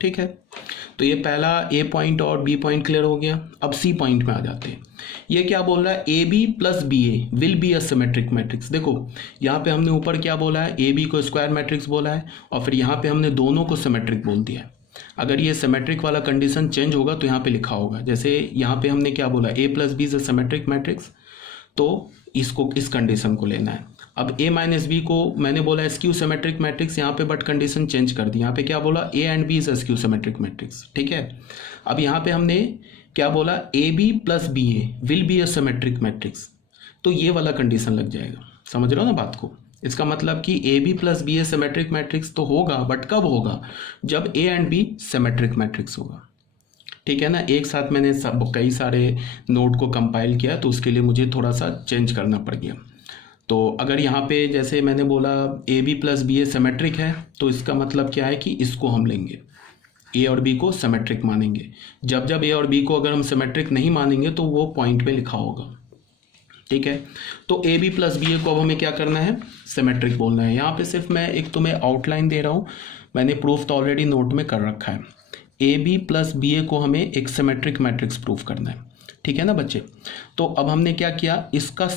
ठीक है, तो ये पहला ए पॉइंट और बी पॉइंट क्लियर हो गया। अब सी पॉइंट में आ जाते हैं। ये क्या बोल रहा है, A B plus B A will be a symmetric matrix. देखो यहाँ पे हमने ऊपर क्या बोला है, ए बी को स्क्वायर मैट्रिक्स बोला है और फिर यहाँ पे हमने दोनों को सिमेट्रिक बोल दिया है। अगर ये सिमेट्रिक वाला कंडीशन चेंज होगा तो यहाँ पे लिखा होगा, जैसे यहाँ पे हमने क्या बोला, A plus B is a symmetric matrix, तो इसको इस कंडीशन को लेना है। अब a माइनस बी को मैंने बोला स्क्यू सिमेट्रिक मैट्रिक्स यहाँ पे, बट कंडीशन चेंज कर दी। यहाँ पे क्या बोला, a and b is skew symmetric matrix, ठीक है। अब यहाँ पे हमने क्या बोला, A B plus B A will be a symmetric matrix, तो ये वाला कंडीशन लग जाएगा। समझ रहे हो ना बात को? इसका मतलब कि A B plus B A symmetric matrix तो होगा, बट कब होगा, जब a and b symmetric matrix होगा, ठीक है ना। एक साथ मैंने सब कई सारे नोट को कंपाइल किया तो उसके लिए मुझे थोड़ा सा चेंज करना पड़ गया। तो अगर यहाँ पे जैसे मैंने बोला A B plus B A symmetric है, तो इसका मतलब क्या है कि इसको हम लेंगे, ए और बी को सिमेट्रिक मानेंगे। जब जब ए और बी को अगर हम सिमेट्रिक नहीं मानेंगे तो वो पॉइंट में लिखा होगा, ठीक है। तो A B plus B A को अब हमें क्या करना है, सिमेट्रिक बोलना है। यहाँ पे सिर्फ मैं एक तुम्हें आउटलाइन दे रहा हूँ, मैंने प्रूफ तो ऑलरेडी नोट में कर रखा है। A B plus B A को हमें एक सिमेट्रिक मैट्रिक्स प्रूफ करना है, ठीक है ना बच्चे। तो अब हमने क्या किया, इसका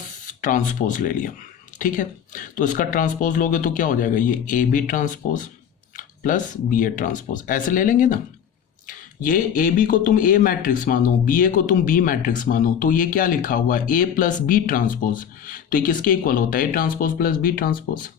ट्रांसपोज ले लिया, ठीक है। तो इसका ट्रांसपोज लोगे तो क्या हो जाएगा, ये A B transpose plus B A transpose, ऐसे ले लेंगे ना। ये ए बी को तुम ए मैट्रिक्स मानो, बी ए को तुम बी मैट्रिक्स मानो, तो ये क्या लिखा हुआ है, ए प्लस बी ट्रांसपोज, तो ये किसके इक्वल होता है, A transpose plus B transpose.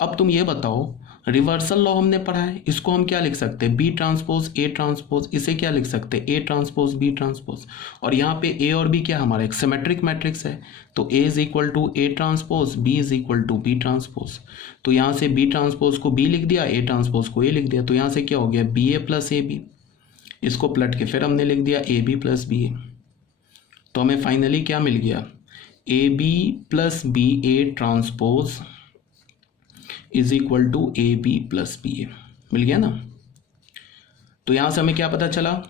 अब तुम ये बताओ, रिवर्सल लॉ हमने पढ़ा है, इसको हम क्या लिख सकते हैं, बी ट्रांसपोज ए ट्रांसपोज, इसे क्या लिख सकते हैं, ए ट्रांसपोज बी ट्रांसपोज। और यहाँ पे ए और बी क्या हमारा एक सिमेट्रिक मैट्रिक्स है, तो A is equal to A transpose, B is equal to B transpose. तो यहाँ से बी ट्रांसपोज को बी लिख दिया, ए ट्रांसपोज को ए लिख दिया, तो यहाँ से क्या हो गया, B A plus A B. इसको पलट के फिर हमने लिख दिया A B plus B A, तो हमें फाइनली क्या मिल गया, A B plus B A transpose is equal to A B plus B A, मिल गया ना। तो यहां से हमें क्या पता चला,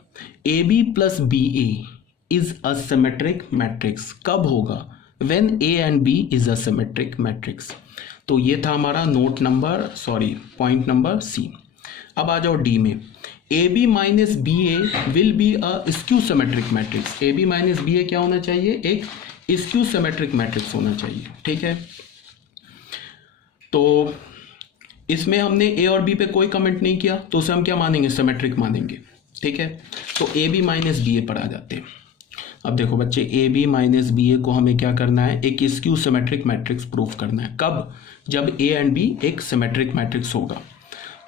A B plus B A is a symmetric matrix. कब होगा, when A and B is a symmetric matrix. तो ये था हमारा पॉइंट नंबर सी। अब आ जाओ डी में, A B minus B A will be a skew symmetric matrix. A B minus B A क्या होना चाहिए, एक स्क्यू सिमेट्रिक मैट्रिक्स होना चाहिए, ठीक है। तो इसमें हमने ए और बी पे कोई कमेंट नहीं किया, तो उसे हम क्या मानेंगे, सिमेट्रिक मानेंगे, ठीक है। तो ए बी माइनस बी ए पर आ जाते हैं। अब देखो बच्चे, ए बी माइनस बी ए को हमें क्या करना है, एक स्क्यू सिमेट्रिक मैट्रिक्स प्रूफ करना है। कब, जब ए एंड बी एक सिमेट्रिक मैट्रिक्स होगा।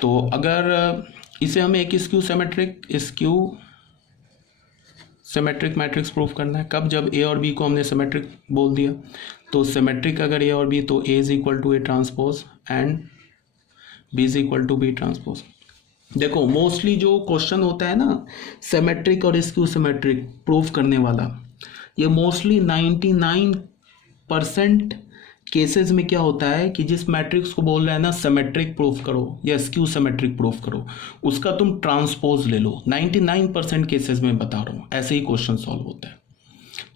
तो अगर इसे हमें एक स्क्यू सिमेट्रिक मैट्रिक्स प्रूफ करना है, कब, जब ए और बी को हमने सिमेट्रिक बोल दिया। तो सिमेट्रिक अगर ए और बी, तो A is equal to A transpose and B is equal to B transpose. देखो मोस्टली जो क्वेश्चन होता है ना सिमेट्रिक और स्क्यू सिमेट्रिक प्रूफ करने वाला, ये मोस्टली 99% केसेस में क्या होता है कि जिस मैट्रिक्स को बोल रहे हैं ना सिमेट्रिक प्रूफ करो या स्क्यू सिमेट्रिक प्रूफ करो, उसका तुम ट्रांसपोज ले लो। 99% केसेस में बता रहा हूँ, ऐसे ही क्वेश्चन सॉल्व होता है।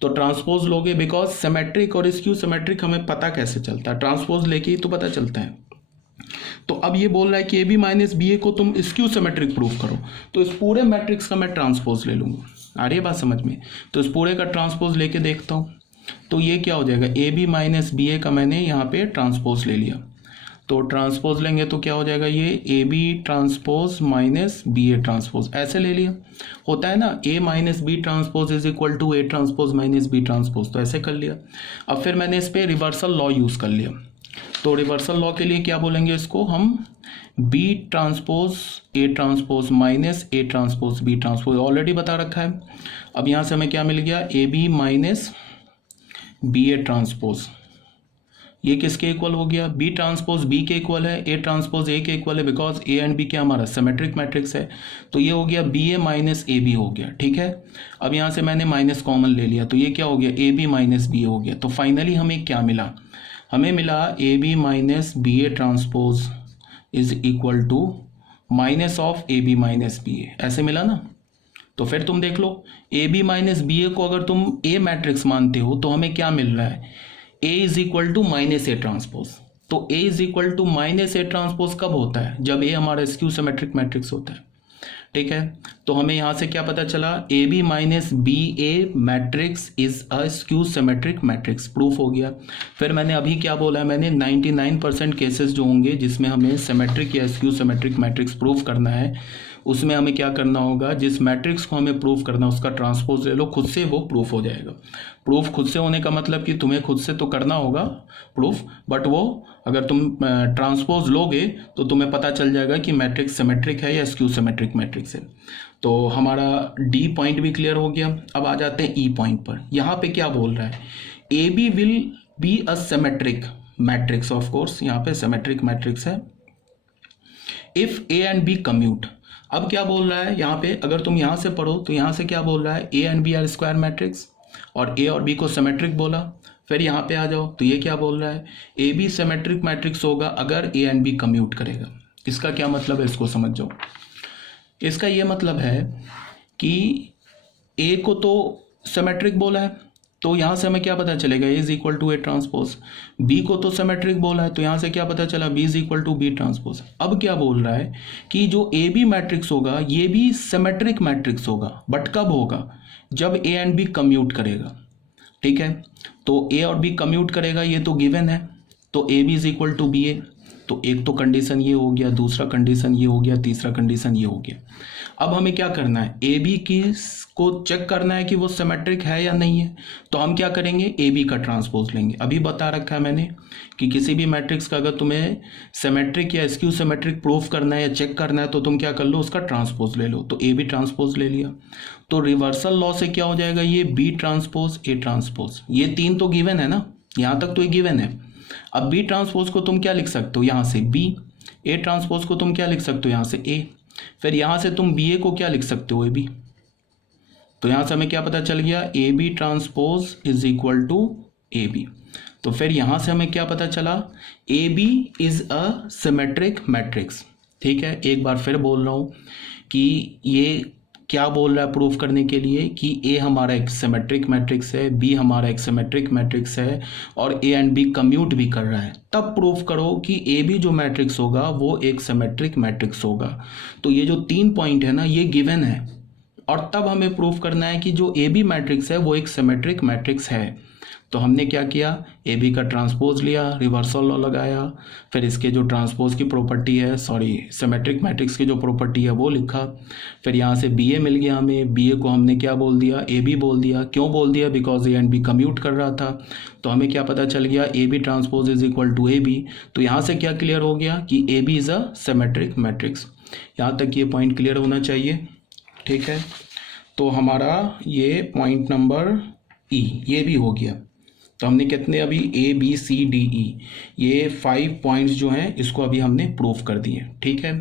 तो ट्रांसपोज लोगे, बिकॉज सिमेट्रिक और स्क्यू सिमेट्रिक हमें पता कैसे चलता है, ट्रांसपोज लेके ही तो पता चलता है। तो अब ये बोल रहा है कि A B minus B A को तुम स्क्यू सिमेट्रिक प्रूफ करो, तो इस पूरे मैट्रिक्स का मैं ट्रांसपोज ले लूँगा। आ रही है बात समझ में? तो इस पूरे का ट्रांसपोज लेके देखता हूँ, तो ये क्या हो जाएगा, ए बी माइनस बी ए का मैंने यहाँ पे ट्रांसपोज ले लिया। तो ट्रांसपोज लेंगे तो क्या हो जाएगा, ये A B transpose minus B A transpose, ऐसे ले लिया। होता है ना, A minus B transpose is equal to A transpose minus B transpose, तो ऐसे कर लिया। अब फिर मैंने इस पर रिवर्सल लॉ यूज़ कर लिया। तो रिवर्सल लॉ के लिए क्या बोलेंगे इसको हम, B transpose A transpose minus A transpose B transpose, already बता रखा है। अब यहाँ से हमें क्या मिल गया, A B minus B A transpose, ये किसके इक्वल हो गया, बी ट्रांसपोज बी के इक्वल है, ए ट्रांसपोज ए के इक्वल है, बिकॉज ए एंड बी क्या हमारा सिमेट्रिक मैट्रिक्स है। तो ये हो गया B A minus A B हो गया, ठीक है। अब यहाँ से मैंने माइनस कॉमन ले लिया, तो ये क्या हो गया, A B minus B A हो गया। तो फाइनली हमें क्या मिला, हमें मिला A B minus B A transpose is equal to minus of A B minus B A, ऐसे मिला ना। तो फिर तुम देख लो, A B minus B A को अगर तुम ए मैट्रिक्स मानते हो तो हमें क्या मिल रहा है, A is equal to minus A transpose. तो A is equal to minus A transpose कब होता है, जब ए हमारा स्क्यू सिमेट्रिक मैट्रिक्स होता है। ठीक है। तो हमें यहाँ से क्या पता चला, A B minus B A matrix is a skew symmetric matrix, proof हो गया। फिर मैंने अभी क्या बोला है, मैंने 99% केसेस जो होंगे जिसमें हमें सिमेट्रिक या स्क्यू सिमेट्रिक मैट्रिक्स प्रूफ करना है, उसमें हमें क्या करना होगा, जिस मैट्रिक्स को हमें प्रूफ करना है उसका ट्रांसपोज ले लो, खुद से वो प्रूफ हो जाएगा। प्रूफ खुद से होने का मतलब कि तुम्हें खुद से तो करना होगा प्रूफ, बट वो अगर तुम ट्रांसपोज लोगे तो तुम्हें पता चल जाएगा कि मैट्रिक्स सिमेट्रिक है या स्क्यू सिमेट्रिक मैट्रिक्स है। तो हमारा डी पॉइंट भी क्लियर हो गया। अब आ जाते हैं ई पॉइंट पर। यहाँ पे क्या बोल रहा है, A B will be a symmetric matrix, of course यहाँ पे सिमेट्रिक मैट्रिक्स है, if A and B commute. अब क्या बोल रहा है यहाँ पे, अगर तुम यहाँ से पढ़ो तो यहाँ से क्या बोल रहा है, A and B are square matrix, और ए और बी को सिमेट्रिक बोला। फिर यहाँ पे आ जाओ तो ये क्या बोल रहा है, ए बी सिमेट्रिक मैट्रिक्स होगा अगर ए एंड बी कम्यूट करेगा। इसका क्या मतलब है, इसको समझ जाओ। इसका ये मतलब है कि ए को तो सिमेट्रिक बोला है, तो यहाँ से हमें क्या पता चलेगा, A is equal to A transpose. B को तो सिमेट्रिक बोला है, तो यहाँ से क्या पता चला, B is equal to B transpose. अब क्या बोल रहा है कि जो ए बी मैट्रिक्स होगा ये भी सिमेट्रिक मैट्रिक्स होगा, बट कब होगा, जब ए एंड बी कम्यूट करेगा। ठीक है, तो ए और बी कम्यूट करेगा, ये तो गिवन है, तो A B is equal to B A. तो एक तो कंडीशन ये हो गया, दूसरा कंडीशन ये हो गया, तीसरा कंडीशन ये हो गया। अब हमें क्या करना है, ए बी की को चेक करना है कि वो सिमेट्रिक है या नहीं है। तो हम क्या करेंगे, ए बी का ट्रांसपोज लेंगे। अभी बता रखा है मैंने कि किसी भी मैट्रिक्स का अगर तुम्हें सिमेट्रिक या स्क्यू सिमेट्रिक प्रूफ करना है या चेक करना है तो तुम क्या कर लो, उसका ट्रांसपोज ले लो। तो ए बी ट्रांसपोज ले लिया, तो रिवर्सल लॉ से क्या हो जाएगा, ये बी ट्रांसपोज ए ट्रांसपोज, ये तीन तो गिवन है ना, यहाँ तक तो ये गिवन है। अब बी ट्रांसपोज को तुम क्या लिख सकते हो, यहाँ से बी, ए ट्रांसपोज को तुम क्या लिख सकते हो, यहाँ से ए, फिर यहाँ से तुम बी ए को क्या लिख सकते हो, ए बी। तो यहाँ से हमें क्या पता चल गया, A B transpose is equal to A B. तो फिर यहाँ से हमें क्या पता चला, A B is a symmetric matrix. ठीक है, एक बार फिर बोल रहा हूँ कि ये क्या बोल रहा है प्रूफ करने के लिए कि ए हमारा एक सिमेट्रिक मैट्रिक्स है, बी हमारा एक सिमेट्रिक मैट्रिक्स है, और ए एंड बी कम्यूट भी कर रहा है, तब प्रूफ करो कि ए बी जो मैट्रिक्स होगा वो एक सिमेट्रिक मैट्रिक्स होगा। तो ये जो तीन पॉइंट है ना, ये गिवन है, और तब हमें प्रूफ करना है कि जो ए बी मैट्रिक्स है वो एक सिमेट्रिक मैट्रिक्स है। तो हमने क्या किया, ए बी का ट्रांसपोज लिया, रिवर्सल लॉ लगाया, फिर इसके जो ट्रांसपोज की प्रॉपर्टी है, सिमेट्रिक मैट्रिक्स की जो प्रॉपर्टी है वो लिखा। फिर यहाँ से बी ए मिल गया हमें, बी ए को हमने क्या बोल दिया, ए बी बोल दिया। क्यों बोल दिया, because A and B commute कर रहा था। तो हमें क्या पता चल गया, A B transpose is equal to A B. तो यहाँ से क्या क्लियर हो गया कि A B is a symmetric matrix. यहाँ तक ये पॉइंट क्लियर होना चाहिए। ठीक है, तो हमारा ये पॉइंट नंबर ई ये भी हो गया। तो हमने कितने अभी A B C D E ये 5 पॉइंट्स जो हैं इसको अभी हमने प्रूफ कर दिए। ठीक है।